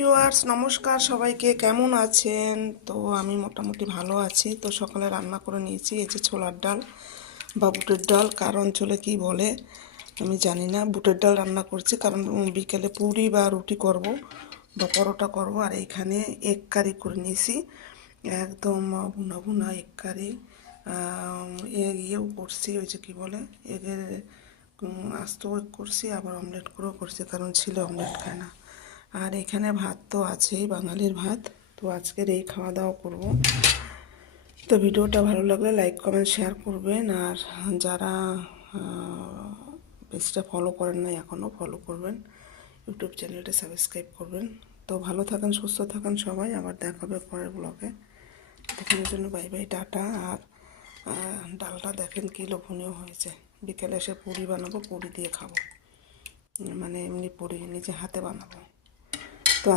Viewers নমস্কার সবাইকে, কেমন আছেন? তো আমি মোটামুটি ভালো আছি। তো সকালে রান্না করে নিয়েছি এই যে ছোলার ডাল বা বুটের ডাল, কার অঞ্চলে কি বলে আমি জানি না। বুটের ডাল রান্না করছি কারণ বিকেলে পুরি বা রুটি করব বা পরোটা করব। আর এইখানে এগ কারি করে নিয়েছি, একদম ভুনা ভুনা এগ কারি। ইয়েও করছি, ওই যে কী বলে এগের আস্ত করছি, আবার অমলেট করেও করছি কারণ ছিল অমলেট খায় না। আর এখানে ভাত তো আছেই, বাঙালির ভাত। তো আজকের এই খাওয়া দাওয়া করব। তো ভিডিওটা ভালো লাগলে লাইক কমেন্ট শেয়ার করবেন। আর যারা পেজটা ফলো করেন না এখনও ফলো করবেন, ইউটিউব চ্যানেলটা সাবস্ক্রাইব করবেন। তো ভালো থাকেন, সুস্থ থাকেন সবাই, আবার দেখা হবে পরের ব্লগে। দেখানোর জন্য বাই বাই, টাটা। আর ডালটা দেখেন কী লোভনীয় হয়েছে। বিকেলে এসে পুরি বানাবো, পুরি দিয়ে খাবো, মানে এমনি পুরি নিজে হাতে বানাবো। তো